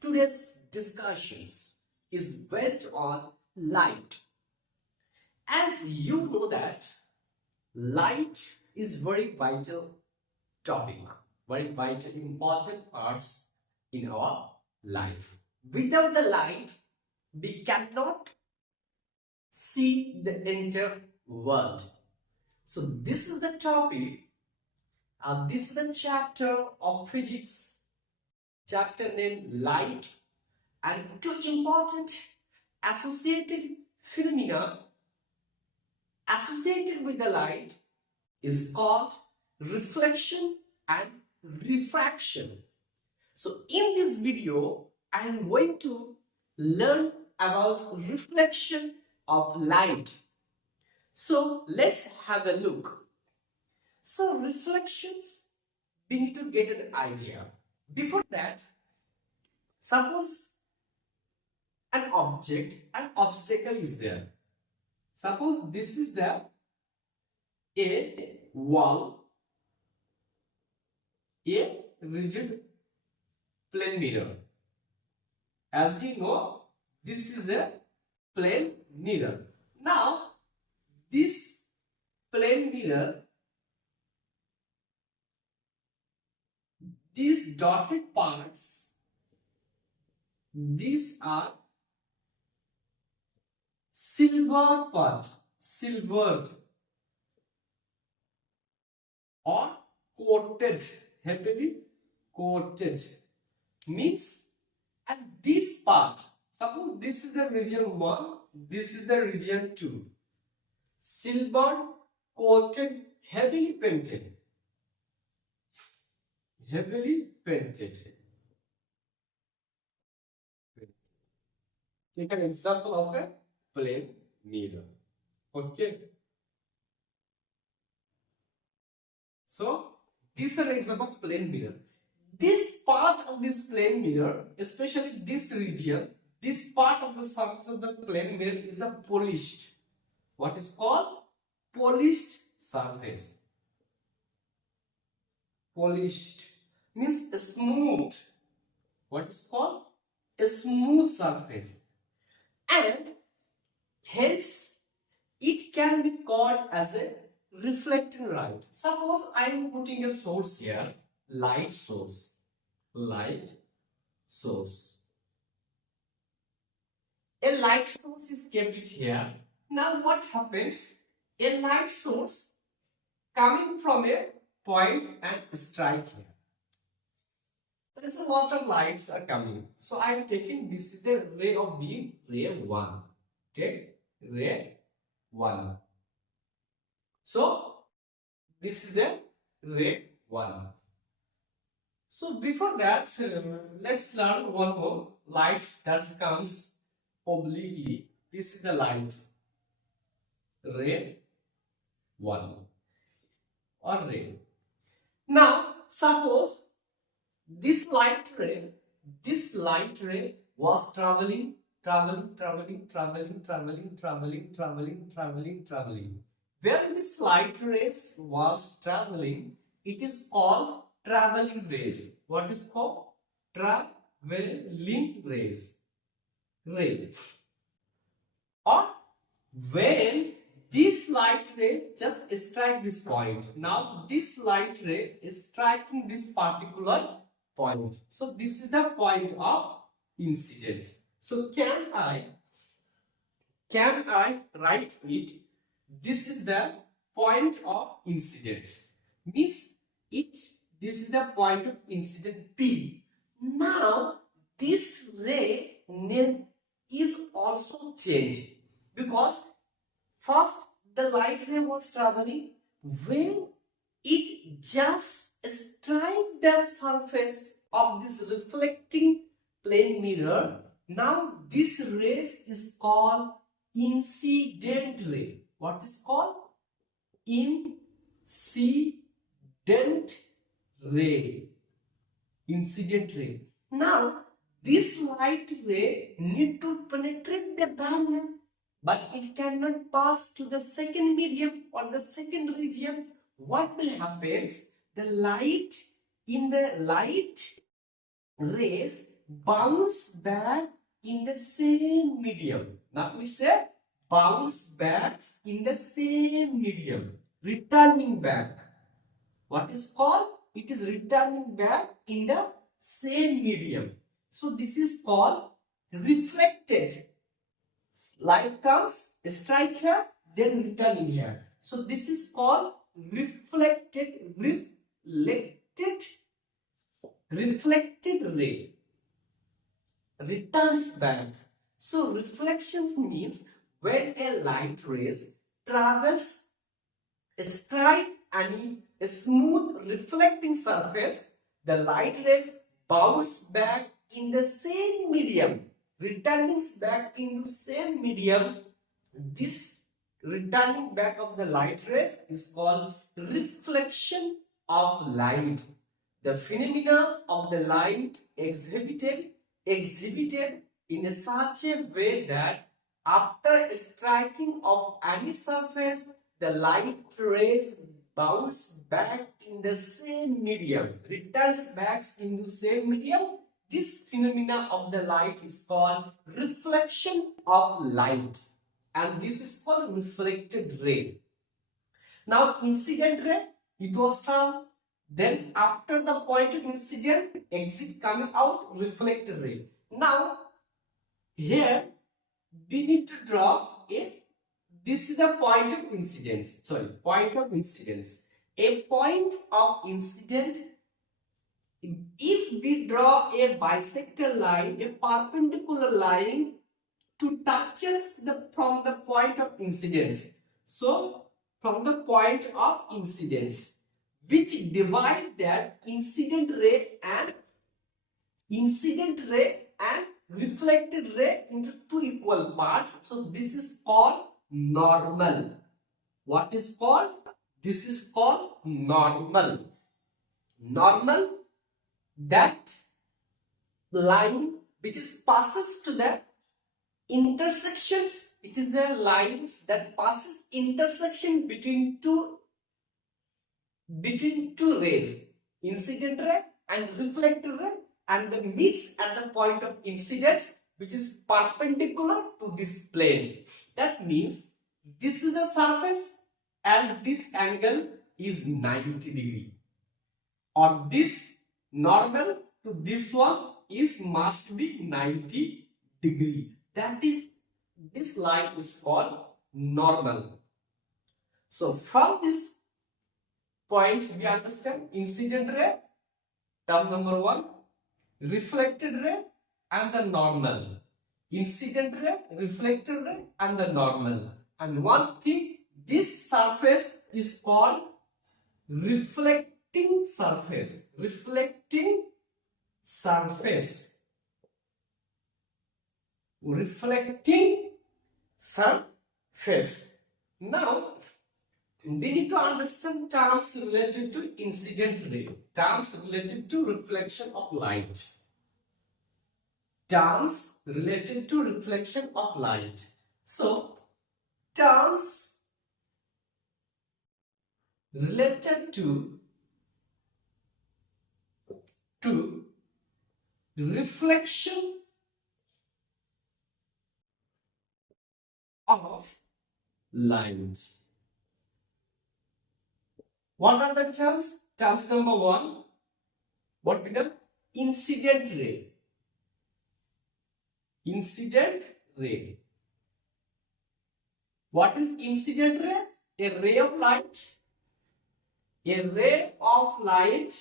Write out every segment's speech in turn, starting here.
Today's discussions is based on light. As you know that light is very vital topic, very vital important parts in our life. Without the light, we cannot see the entire world. So this is the topic, this is the chapter of physics, chapter named light, and two important associated phenomena associated with the light is called reflection and refraction. So in this video, I am going to learn about reflection of light. So let's have a look. So reflections, we need to get an idea. Before that, suppose an object, an obstacle is there. Suppose this is the a wall, a rigid plane mirror. As you know, this is a plane mirror. Now, this plane mirror, these dotted parts, these are silver part, silvered or coated, heavily coated, means at this part, suppose this is the region 1, this is the region 2, silver coated, heavily painted, heavily painted. Take an example of a plane mirror. Okay. So this is an example of plane mirror. This part of this plane mirror, especially this region, this part of the surface of the plane mirror is a polished. What is called? Polished surface. Polished means smooth. What is called? A smooth surface. And hence it can be called as a reflecting light. Suppose I am putting a source here, light source. Light source. A light source is kept it here. Now what happens? A light source coming from a point and strike here. There is a lot of lights are coming. So I am taking this is the ray of beam, ray 1. Take ray 1. So this is the ray 1. So before that, let's learn one more light that comes obliquely. This is the light, ray 1 or ray. Now suppose this light ray was traveling. When this light rays was traveling, it is called traveling rays. What is called? Traveling rays. Or when this light ray just strike this point. Now this light ray is striking this particular point. So this is the point of incidence. So can I write it? This is the point of incidence. Means this is the point of incidence P. Now this ray name is also changed because first the light ray was traveling. When it just strike the surface of this reflecting plane mirror, now this ray is called incident ray. What is called? Incident ray. Incident ray. Now this light ray need to penetrate the barrier, but it cannot pass to the second medium or the second region. What will happen? The light in the light rays bounce back in the same medium. Now we say bounce back in the same medium. Returning back. What is called? It is returning back in the same medium. So this is called reflected. Light comes, strike here, then returning here. So this is called reflected ray. Returns back. So reflection means when a light rays travels straight and a smooth reflecting surface, the light rays bounce back in the same medium, returning back into same medium. This returning back of the light rays is called reflection of light. The phenomena of the light exhibited in such a way that after striking of any surface, the light rays bounce back in the same medium, returns back into same medium. This phenomena of the light is called reflection of light, and this is called reflected ray. Now incident ray, it was found. Then after the point of incident, exit coming out, reflected ray. Now here we need to draw a, this is the point of incidence. Sorry, point of incidence. A point of incident, if we draw a bisector line, a perpendicular line to touches from the point of incidence. So from the point of incidence, which divide that incident ray and reflected ray into two equal parts. So this is called normal. What is called? This is called normal. Normal, that line which is passes to the intersections. It is a line that passes intersection between two rays, incident ray and reflected ray, and the meets at the point of incidence, which is perpendicular to this plane. That means this is the surface and this angle is 90 degree, or this normal to this one is must be 90 degree. That is, this line is called normal. So from this point we understand incident ray, term number 1, reflected ray and the normal. Incident ray, reflected ray and the normal. And one thing, this surface is called reflecting surface. Reflecting surface. Reflecting surface. Now we need to understand terms related to incident ray, terms related to reflection of light. Terms related to reflection of light. So, terms related to reflection of light. What are the terms? Terms number 1, what we done? Incident ray. Incident ray. What is incident ray? A ray of light. A ray of light,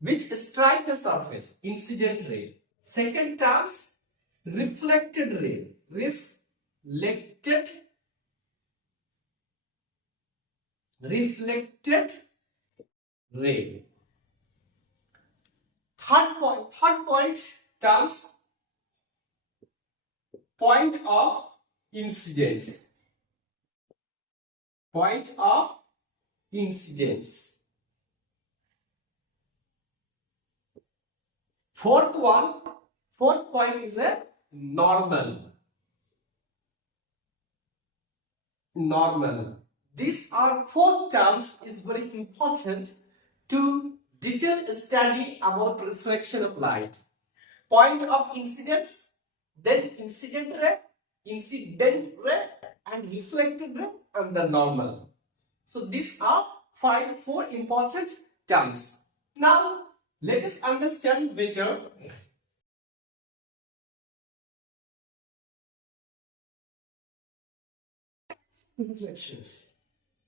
which strike the surface. Incident ray. Second terms, reflected ray. Reflected ray. Third point terms, point of incidence. Point of incidence. Fourth point is a normal. These are 4 terms is very important to detailed study about reflection of light, point of incidence, then incident ray, and reflected ray, and the normal. So these are four important terms. Now let us understand better reflections.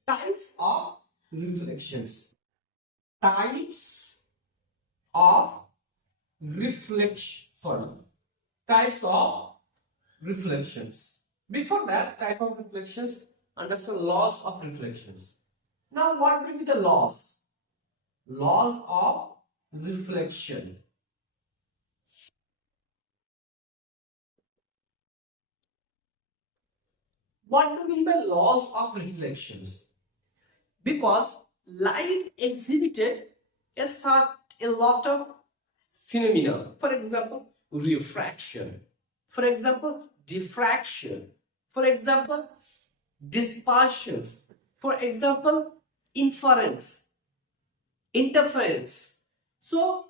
Types of reflections. Types of reflection. Types of reflections. Before that, type of reflections, understand laws of reflections. Now, what will be the laws? Laws of reflection. What do you mean by laws of reflections? Because light exhibited a lot of phenomena. For example, refraction. For example, diffraction. For example, dispersions. For example, inference, interference. So,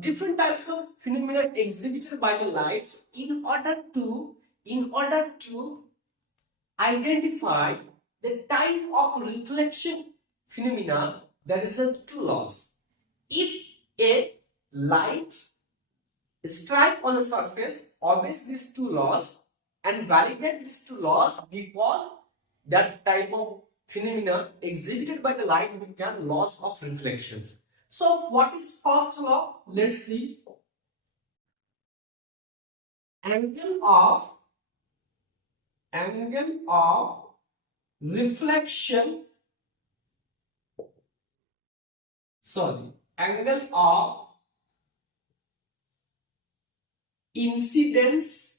different types of phenomena exhibited by the light. In order to identify the type of reflection phenomena, there is a two laws. If a light strike on a surface, obeys these two laws and validate these two laws, we call that type of phenomena exhibited by the light we call laws of reflections. So what is first law? Let's see. Angle of reflection, angle of incidence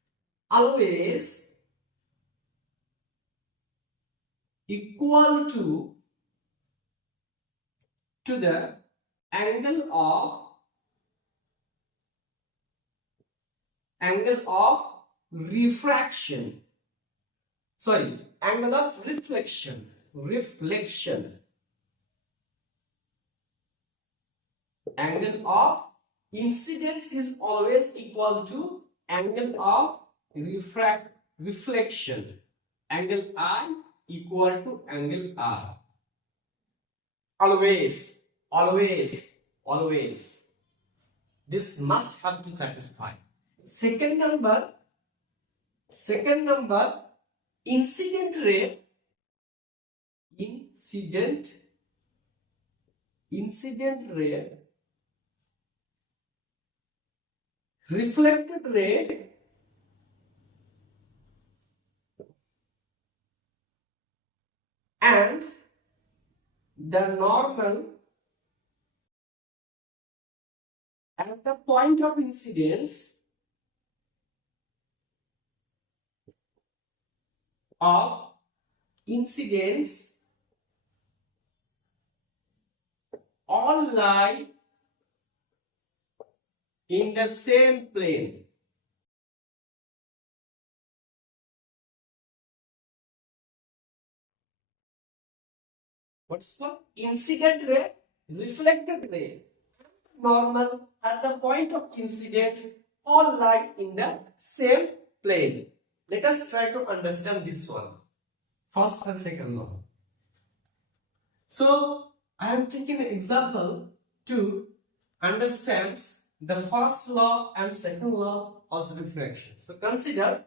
is always equal to the angle of refraction, angle of reflection. Angle of incidence is always equal to angle of reflection. Angle I equal to angle R. Always. This must have to satisfy. Second number, incident ray, reflected ray, and the normal at the point of incidence of incidence all lie in the same plane. What's the incident ray, reflected ray, normal at the point of incidence all lie in the same plane. Let us try to understand this one. First and second law. So I am taking an example to understand the first law and second law of refraction. So consider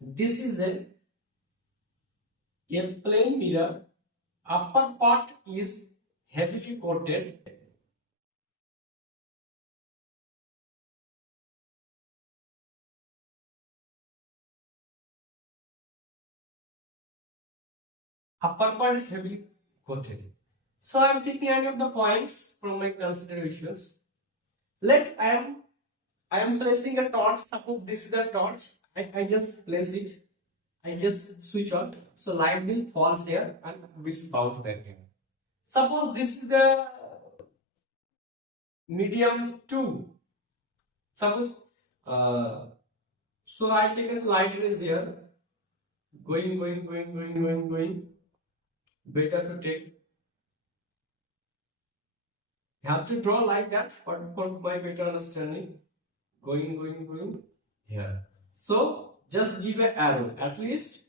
this is a plane mirror. Upper part is heavily coated. Upper part is heavily coated. So I am taking any of the points from my considerations. I am placing a torch. Suppose this is the torch. I just place it. I just switch on. So light will fall here and will bounce back here. Suppose this is the medium 2. Suppose so I take a light rays here. Going. Better to take. You have to draw like that for my better understanding. Going. Here. So just give an arrow at least.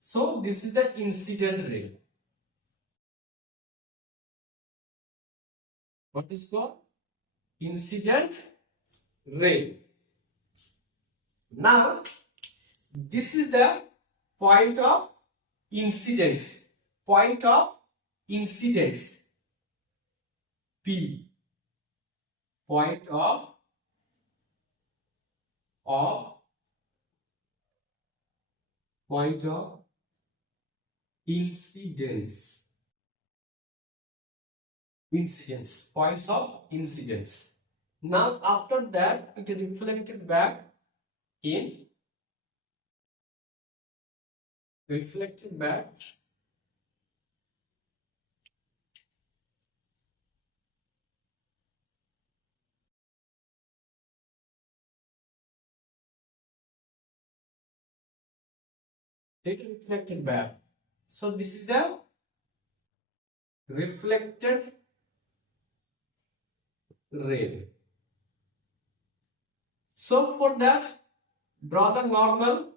So this is the incident ray. What is called? Incident ray. Now this is the point of incidence. Point of incidence. P. Point of point of incidence. Points of incidence. Now after that it is reflected back in reflected back. So this is the reflected ray. So for that, draw the normal.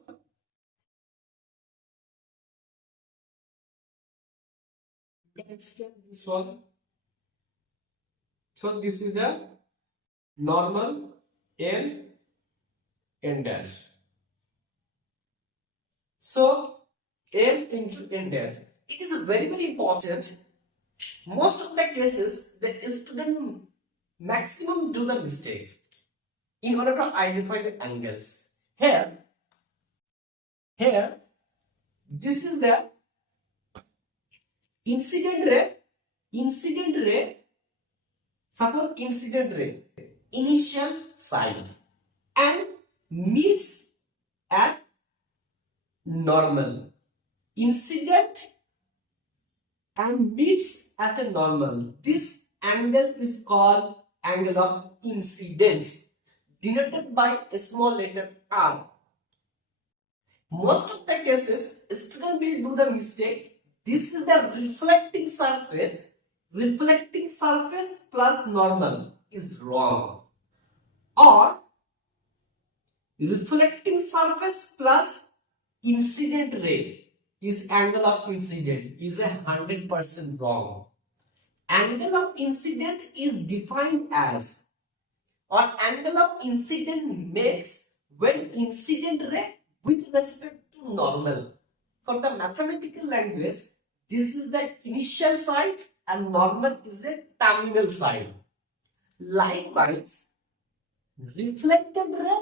You can extend this one. So this is the normal n dash. So n into n dash. It is very important. Most of the cases, the student maximum do the mistakes in order to identify the angles. Here, this is the incident ray. Suppose incident ray, initial side, and meets at normal. Incident and meets at a normal. This angle is called angle of incidence, denoted by a small letter r. Most of the cases, a student will do the mistake. This is the reflecting surface. Reflecting surface plus normal is wrong. Or reflecting surface plus incident ray is angle of incident is 100% wrong. Angle of incident is defined as, or angle of incident makes when incident ray with respect to normal. For the mathematical language, this is the initial side and normal is a terminal side. Likewise, reflected ray,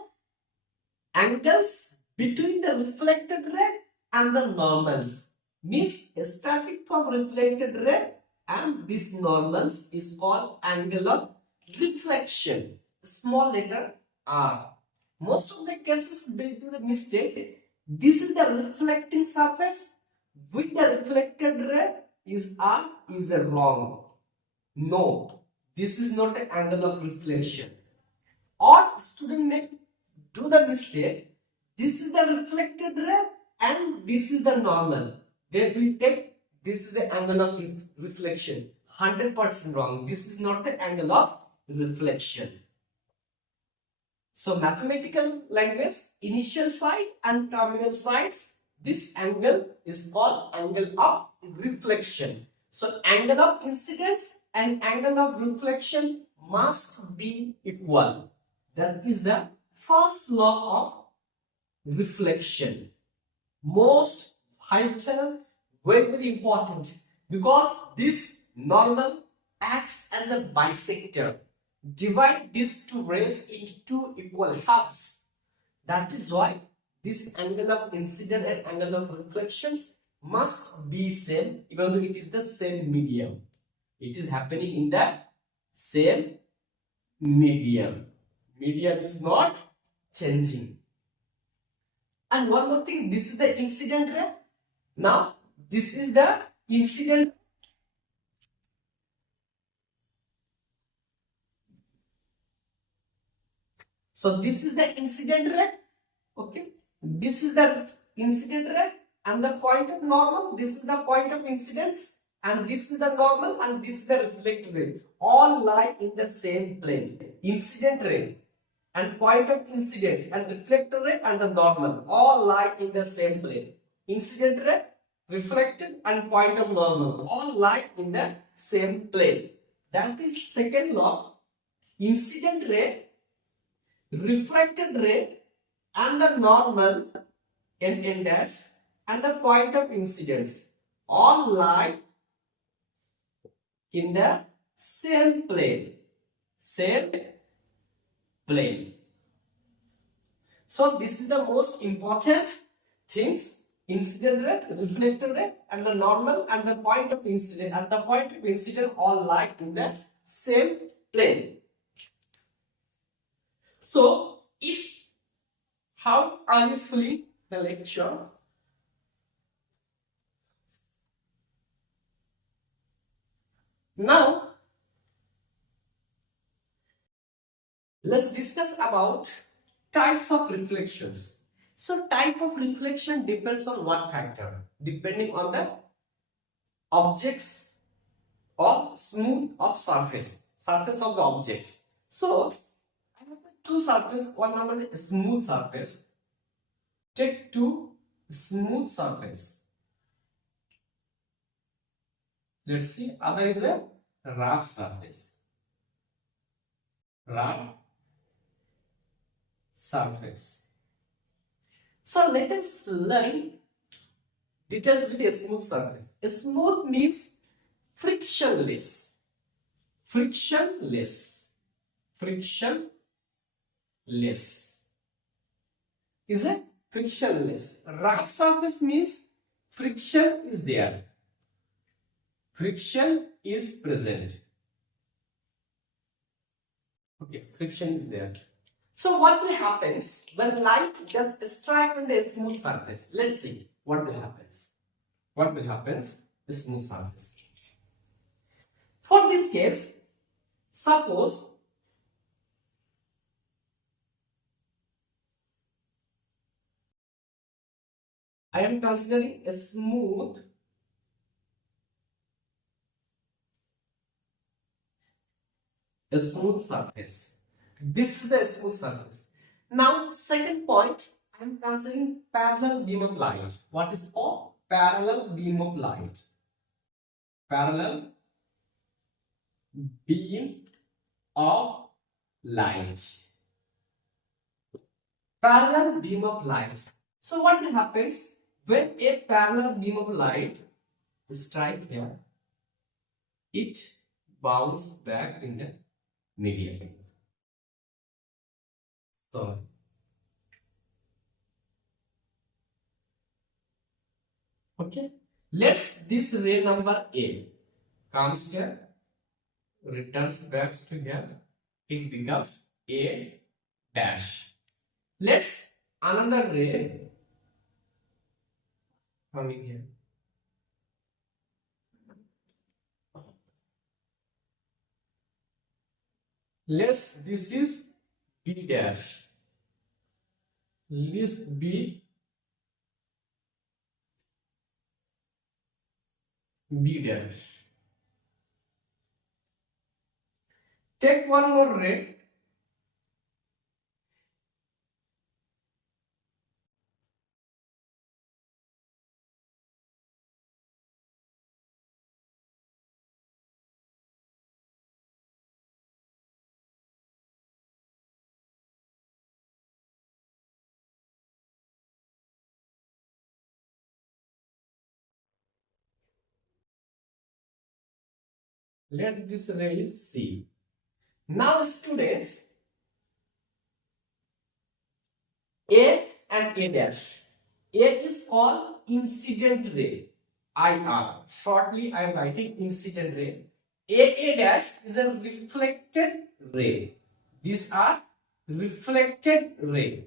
angles between the reflected ray and the normals means starting from reflected ray and this normals is called angle of reflection, small letter r. Most of the cases will do the mistake. This is the reflecting surface with the reflected ray is r is a wrong. No, this is not an angle of reflection. Or student may do the mistake. This is the reflected ray and this is the normal. They will take this is the angle of reflection. 100% wrong. This is not the angle of reflection. So mathematical language, initial side and terminal sides, this angle is called angle of reflection. So angle of incidence and angle of reflection must be equal. That is the first law of reflection. Most vital, very important, because this normal acts as a bisector. Divide these two rays into two equal halves. That is why this angle of incident and angle of reflections must be same, even though it is the same medium. It is happening in the same medium. Medium is not changing. And one more thing, this is the incident ray. Now, this is the incident. So this is the incident ray. Okay. This is the incident ray and the point of normal, this is the point of incidence, and this is the normal, and this is the reflected ray. All lie in the same plane. Incident ray and point of incidence and reflected ray and the normal all lie in the same plane. Incident ray, reflected and point of normal all lie in the same plane. That is second law. Incident ray, refracted ray and the normal n dash and the point of incidence all lie in the same plane. Same plane. So this is the most important things. Incident ray, reflected ray and the normal and the point of incident all lie in the same plane. So how are you feeling the lecture? Now let's discuss about types of reflections. So type of reflection depends on what factor? Depending on the objects or smooth of surface of the objects. So I have two surfaces. One number is smooth surface. Take two smooth surface. Let's see. Other is a rough surface. Rough surface. So let us learn details with a smooth surface. A smooth means frictionless. Frictionless. Frictionless. Is it frictionless? Rough surface means friction is there. Friction is present. Okay, friction is there. So what will happen when light just strike on the smooth surface? Let's see what will happen. What will happen? The smooth surface. For this case, suppose I am considering a smooth surface. This is the smooth surface. Now, second point, I am considering parallel beam of light. What is called parallel beam of light? Parallel beam of light. Parallel beam of light. So what happens when a parallel beam of light strike here? It bounces back in the medium. So okay, let's this ray number A comes here, returns back to here, it becomes A dash. Let's another ray coming here. This is B dash. This B dash. Take one more ray. Let this ray is C. Now students, A and A dash. A is called incident ray. IR. Shortly I am writing incident ray. A dash is a reflected ray. These are reflected ray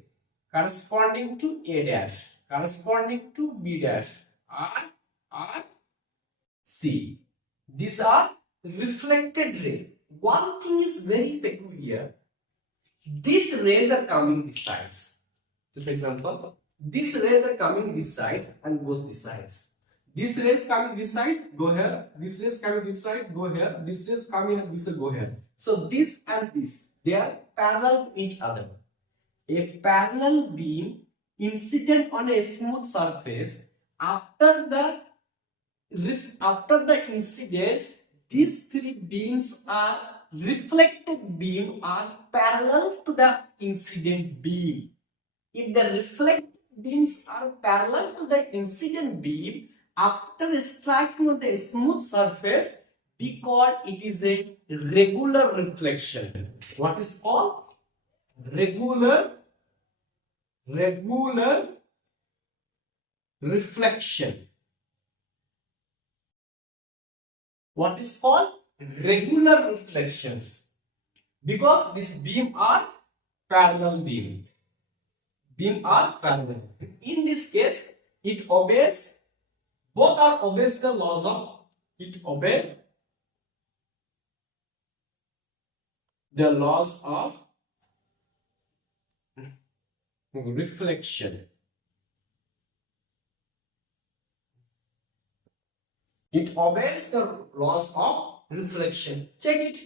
corresponding to A dash, corresponding to B dash, R, C. These are reflected ray. One thing is very peculiar. These rays are coming this sides. Just example, these rays are coming this side and goes this side. These rays coming this side, go here. This rays coming this side, go here. This rays coming here, this will go here. So this and this, they are parallel to each other. A parallel beam incident on a smooth surface, after the incidence, these three beams are reflected beam are parallel to the incident beam. If the reflected beams are parallel to the incident beam, after striking on the smooth surface, we call it is a regular reflection. What is called? Regular reflection. What is called? Regular reflections. Because these beam are parallel beam. Beam are parallel. In this case, it obeys, both are obeys the laws of, it obey the laws of reflection. It obeys the laws of reflection. Check it.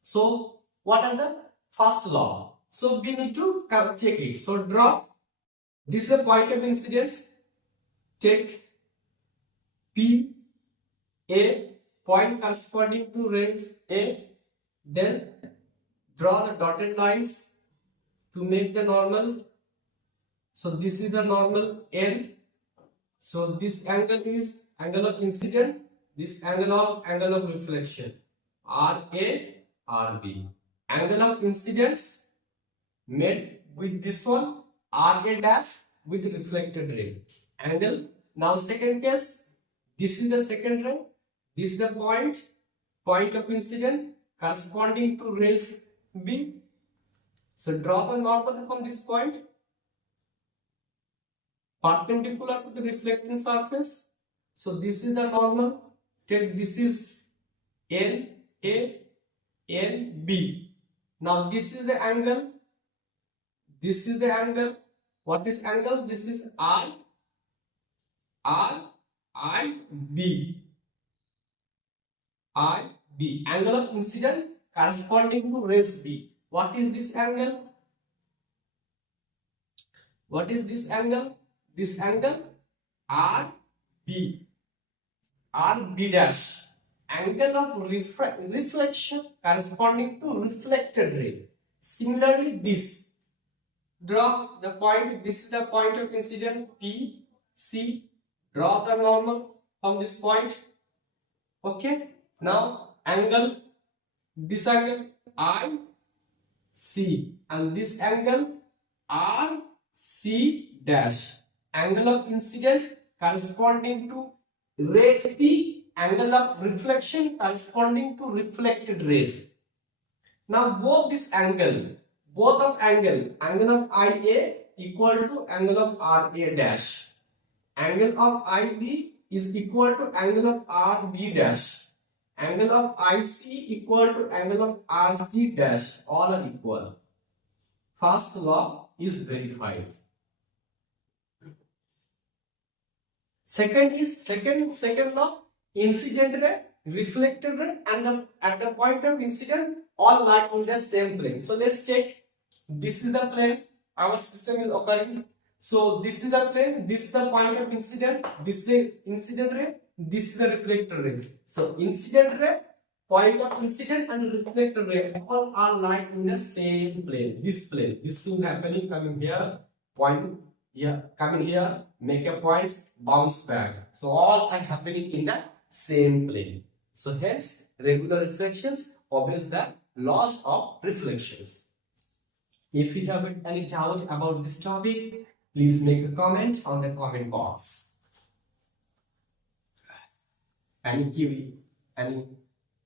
So, what are the first law? So, we need to check it. So, draw. This is the point of incidence. Take P, A, point corresponding to rays A. Then, draw the dotted lines to make the normal. So, this is the normal N. So, this angle is angle of incident, this angle of reflection, RA, RB. Angle of incidence made with this one, RA dash with reflected ray. Angle. Now second case, this is the second ray, this is the point of incident corresponding to rays B. So draw the normal from this point, perpendicular to the reflecting surface. So this is the normal. Take this is N A N B. Now this is the angle. This is the angle. What is angle? This is R I B. I B. Angle of incident corresponding to rays B. What is this angle? What is this angle? This angle R B. RB dash, angle of reflection corresponding to reflected ray. Similarly, this, draw the point, this is the point of incident P, C, draw the normal from this point. Okay, now angle, this angle I, C, and this angle R, C dash, angle of incidence corresponding to rays B, angle of reflection corresponding to reflected rays. Now both this angle, both of angle of IA equal to angle of RA dash. Angle of IB is equal to angle of RB dash. Angle of IC equal to angle of RC dash. All are equal. First law is verified. Second law, incident ray, reflected ray, and at the point of incident, all lie in the same plane. So let's check. This is the plane our system is occurring. So this is the plane, this is the point of incident, this is the incident ray, this is the reflected ray. So incident ray, point of incident, and reflected ray all are lying in the same plane. This plane is happening, coming here, point here, coming here, make a point, bounce back. So all are happening in the same plane. So hence regular reflections obeys the laws of reflections. If you have any doubt about this topic, please make a comment on the comment box. Any query, any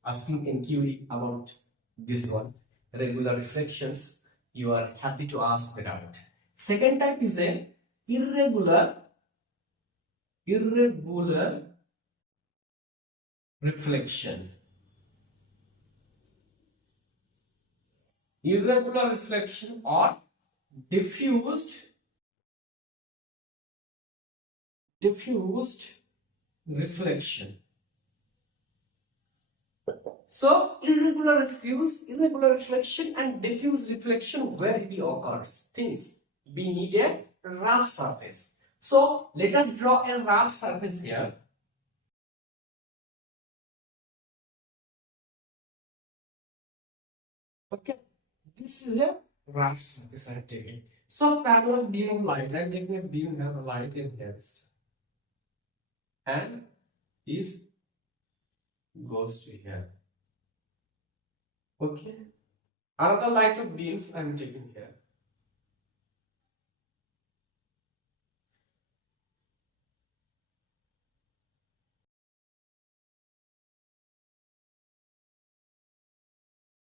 asking any query about this one, regular reflections, you are happy to ask the doubt. Second type is a irregular reflection. Irregular reflection or diffused diffused reflection. So irregular reflection and diffuse reflection, where it occurs, things we need a rough surface. So let us draw a rough surface here. Okay, this is a rough surface I am taking. So parallel beam of light, I am taking a beam here, light in here, and this goes to here. Okay, another light of beams I am taking here.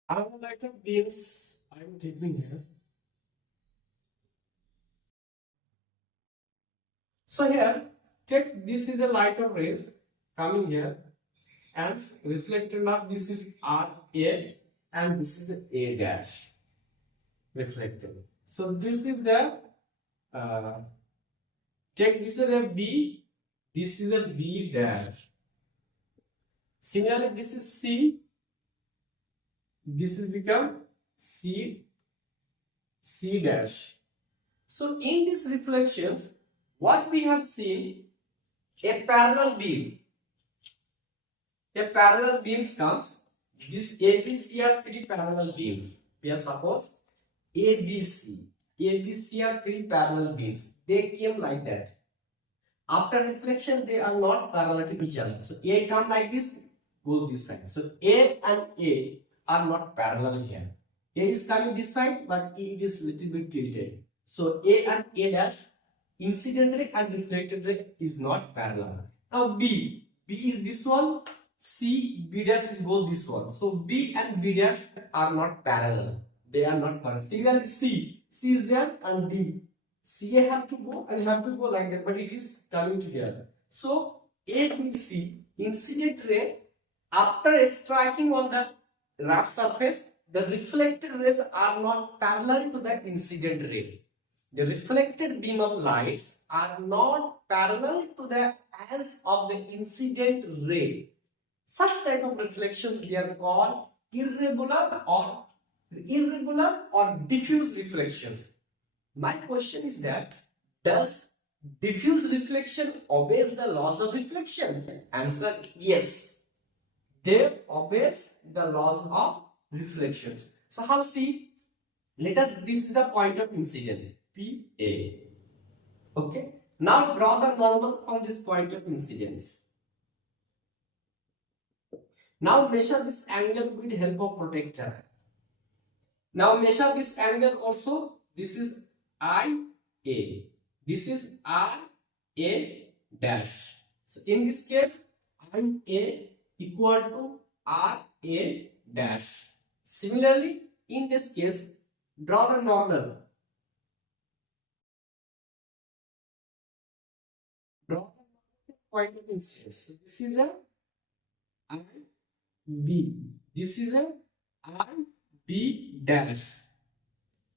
Another light of beams I am taking here. So here, take this is the light of rays coming here and reflected now. This is RA and this is the A dash reflected. So this is the take this is a B, this is a B dash. Similarly, this is C, this is become C dash. So in these reflections, what we have seen, a parallel beam. A parallel beam comes. This ABC are three parallel beams. We are suppose ABC are three parallel beams. They came like that. After reflection, they are not parallel to each other. So A come like this, goes this side. So A and A are not parallel here. A is coming this side, but it is little bit tilted. So A and A dash, incident ray and reflected ray is not parallel. Now B is this one, B dash is go this one. So B and B dash are not parallel. They are not parallel. Similarly C is there and D. CA have to go and have to go like that, but it is coming together. So ABC incident ray, after striking on the rough surface, the reflected rays are not parallel to the incident ray. The reflected beam of lights are not parallel to the edge of the incident ray. Such type of reflections we are called irregular or diffuse reflections. My question is that, does diffuse reflection obeys the laws of reflection? Answer: yes. They obeys the laws of reflections. So how see? Let us, this is the point of incident, PA. Okay. Now draw the normal from this point of incidence. Now measure this angle with help of protractor. Now measure this angle also. This is IA. This is RA dash. So in this case, IA equal to RA dash. Similarly, in this case, draw the normal. Draw the point of incidence. So this is a IB. This is a IB dash.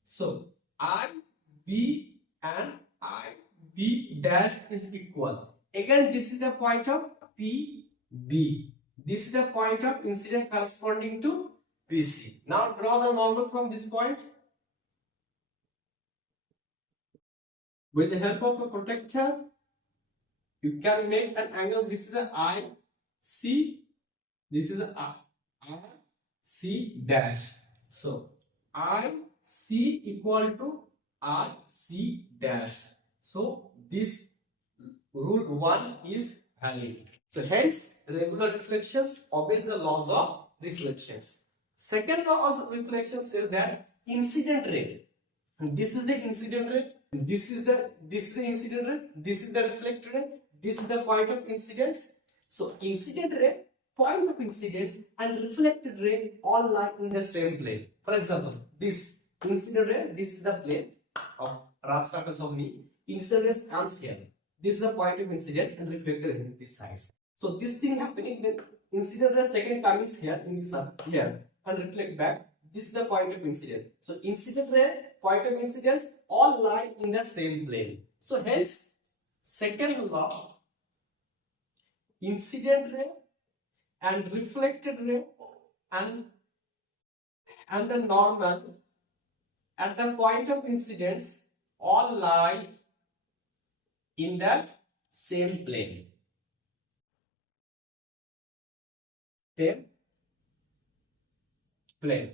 So IB and IB dash is equal. Again, this is the point of PB. This is the point of incident corresponding to PC. Now draw the normal from this point. With the help of a protractor, you can make an angle. This is a IC. This is a RC dash. So IC equal to RC dash. So this rule 1 is valid. So hence regular reflections obeys the laws of reflections. Second law of reflection says that incident ray. This is the incident ray. This is the incident ray. This is the reflected ray. This is the point of incidence. So incident ray, point of incidence and reflected ray all lie in the same plane. For example, this incident ray, this is the plane of rough surface of me. Incident ray comes here. This is the point of incidence and reflected ray in this side. So this thing happening, then incident ray second coming here in this here and reflect back. This is the point of incidence. So incident ray, point of incidence all lie in the same plane. So hence Second law, incident ray and reflected ray and the normal at the point of incidence all lie in that same plane. Same plane.